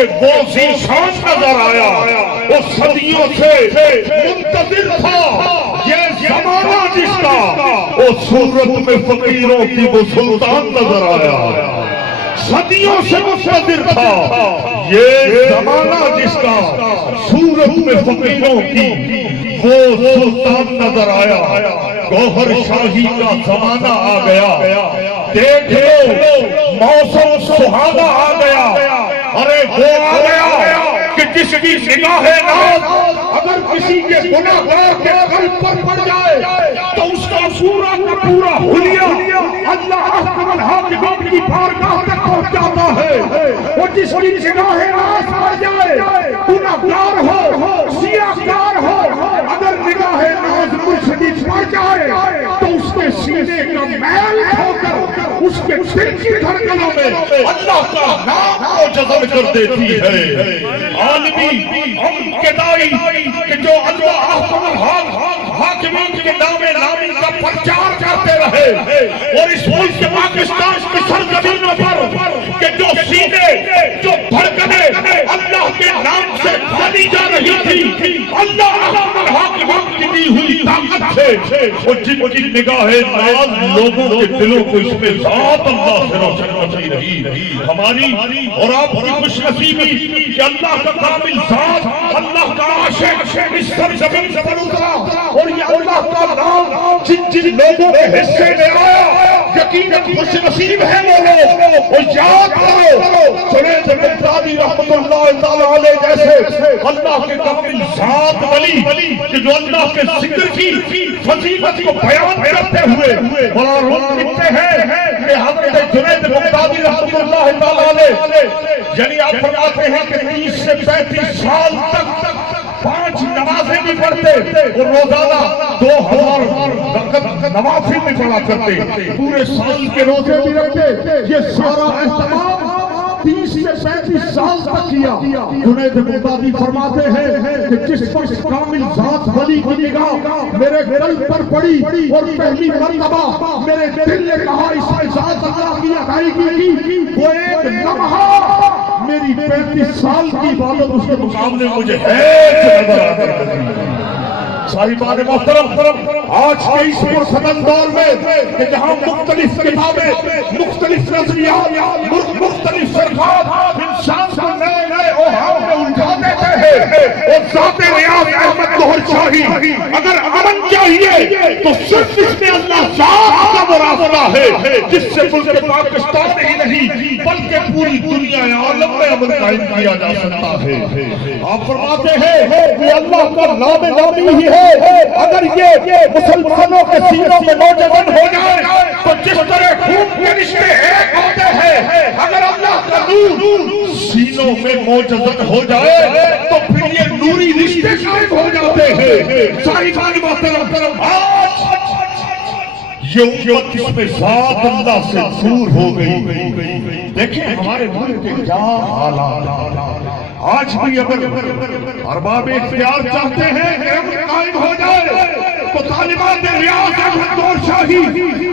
کہ وہ ذیشان نظر آیا، وہ صدیوں سے منتظر تھا یہ زمانہ جس کا، وہ صورت میں فقیروں کی وہ سلطان نظر آیا، صدیوں سے منتظر تھا یہ زمانہ جس کا، صورت میں فقیروں کی وہ سلطان نظر آیا، گوہر شاہی کا زمانہ آ گیا، دیکھ لو موسم سہانا آ گیا، ارے وہ آ گیا کہ جس کی نگاہ ناز اگر کسی کے گناہگار کے قلب پر پڑ جائے تو اس کا پورا کا پورا حلیہ اللہ احکم الحاکمین کی بارگاہ تک پہنچ جاتا ہے۔ وہ جس کی نگاہ ناز پڑ جائے، گناہگار ہو سیاہکار ہو، اگر نگاہ ناز مرشدی پڑ جائے تو اس کے سینے کا میل ہو کر اس کے دل کی دھڑکنوں میں اللہ کا نام کو جذب کر دیتی ہے۔ عالمی امکدائی کہ جو اللہ احکم الحاکمین کے نام نامی کا پرچار کرتے رہے، اور اس ملک کے پاکستان کی سرزمینوں پر کہ جو سینے جو دھڑکنے اللہ کے نام سے بھری جا رہی تھی، اللہ احکم الحاکمین کی دی ہوئی طاقت سے، وہ جن کی نگاہ ناز لوگوں کے دلوں کو اس میں ذات اللہ سے روشن کرتی رہی، ہماری اور آپ کی خوش نصیبی کہ اللہ کا کامل ذات، اللہ کا عاشق اس سرزمین پر اترا، اور یہ اللہ کا نام جن لوگوں کے حصے میں آیا یقیناً خوش نصیب ہے وہ لوگ۔ اور یاد کرو جنید بغدادی رحمت اللہ تعالی علیہ جیسے اللہ کے کامل ذات ولی کہ جو اللہ کے ذکر کی فضیلت کو بیان کرتے ہوئے بڑا روز لکھتے ہیں کہ حضرت جنید بغدادی رحمت اللہ تعالی علیہ یعنی آپ فرماتے ہیں کہ 30 سے 35 سال تک 5 نمازیں بھی پڑھتے اور روزانہ 2000 رکعت نوافل بھی پڑھا کرتے، پورے سال کے روزے بھی رکھتے، یہ سارا اہتمام 30 سے 35 سال تک کیا۔ جنید بغدادی فرماتے ہیں کہ جس وقت کامل ذات ولی کی نگاہ میرے قلب پر پڑی اور پہلی مرتبہ میرے دل نے کہا اس میں ذات اللہ کی ادائیگی کی، وہ ایک لمحہ میری 35 سال کی عبادت اس کے مقابلے میں مجھے نظر آتی ہے۔ صاحبان محترم، آج کے اس پرفتن دور میں کہ جہاں مختلف کتابیں، مختلف نظریات، مختلف فرقات انسان کو نئے نئے اوہام میں الجھا دیتے ہیں، اور ذات ریاض احمد ظہر شاہی اگر امن چاہیے تو صرف اس میں اللہ ذات کا راستہ ہے جس سے ملک پاکستان ہی نہیں بلکہ پوری دنیا عالم میں امن قائم کیا جا سکتا ہے۔ آپ فرماتے ہیں کہ اللہ کا نام نامی ہی ہے، اگر یہ مسلمانوں کے سینوں میں نوجوان ہو جائے تو جس طرح خون کے رشتے ایک ہوتے ہیں، اگر اللہ کا نور سینوں میں موجود ہو جائے تو پھر یہ نوری رشتے قائم ہو جاتے ہیں۔ صاحبان محترم، آج یہ امت اس میں ذات اللہ سے دور ہو گئی۔ دیکھیں ہمارے ملک کے کیا حالات، آج بھی اگر ارباب اختیار چاہتے ہیں کہ امن قائم ہو جائے تو طالبان ریاض احمد ظہر شاہی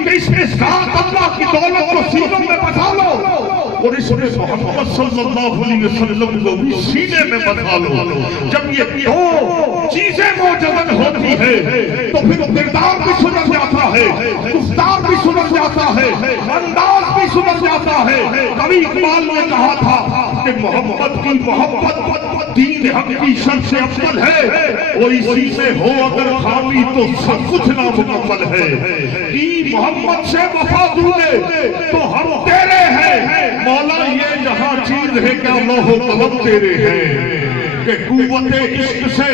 کہ اس میں ذات اللہ کی دولت کو سینوں میں بٹھا لو اور اس میں محمد صلی اللہ علیہ وسلم کو بھی سینے میں بٹھا لو۔ جب یہ دو چیزیں موجود ہوتی ہیں تو پھر کردار بھی سدھر جاتا ہے، گفتار بھی سدھر جاتا ہے، انداز بھی سدھر جاتا ہے۔ کبھی اقبال نے کہا تھا کہ محمد کی محبت دین حق کی شرط سے افضل ہے، اور اسی میں ہو اگر خامی تو سب کچھ نامکمل ہے۔ کی محمد سے وفا دے تو ہم تیرے ہیں، مولا یہ جہاں چیز ہے کیا لوح و قلم تیرے ہیں، کہ قوت عشق سے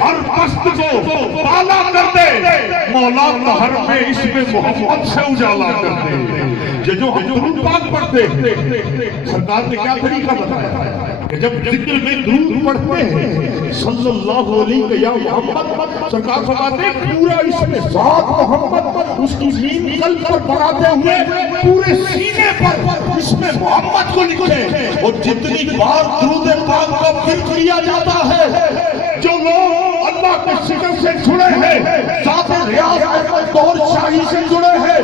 ہر پست کو بالا کر دے، مولا قہر میں اس میں محمد سے اجالا کر دے۔ جو ہم درود پاک پڑھتے ہیں، سرکار نے کیا طریقہ بتایا کہ جب ذکر میں درود پڑھتے ہیں صلی اللہ علیہ یا محمد، سرکار فرماتے ہیں پورا اس میں ذات محمد اس کی زین قلب پر بڑھاتے ہوئے پورے سینے پر اس میں محمد کو لکھے، اور جتنی بار درود پاک کا ذکر کیا جاتا ہے جو لوگ اللہ کے ذکر سے جڑے ہیں، ذات ریاض احمد ظہر شاہی سے جڑے ہیں،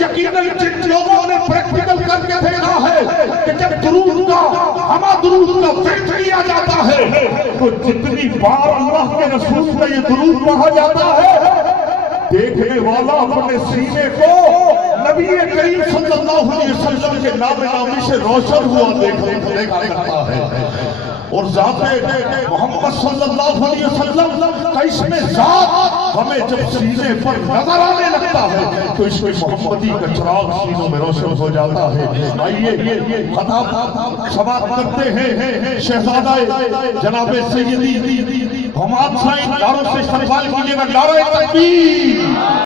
یقیناً جن لوگوں نے پریکٹیکل کر کے دیکھا ہے کہ جب درود کا ہما درود کا ذکر کیا جاتا ہے تو جتنی بار اللہ کے رسول کا یہ درود پڑھا جاتا ہے دیکھنے والا اپنے سینے کو نبی کریم صلی اللہ علیہ وسلم کے نام نامی سے روشن ہوا دیکھا کرتا ہے اور ذات محمد صلی اللہ علیہ وسلم کا اس میں ذات ہمیں جب سینے پر نظر آنے لگتا ہے تو اس میں محمدی کا چراغ سینوں میں روشن ہو جاتا ہے آئیے خطاب سماعت کرتے ہیں شہزادہ جناب سیدی حماد صاحب داروں سے استقبال کیجئے گا نعرہ تکبیر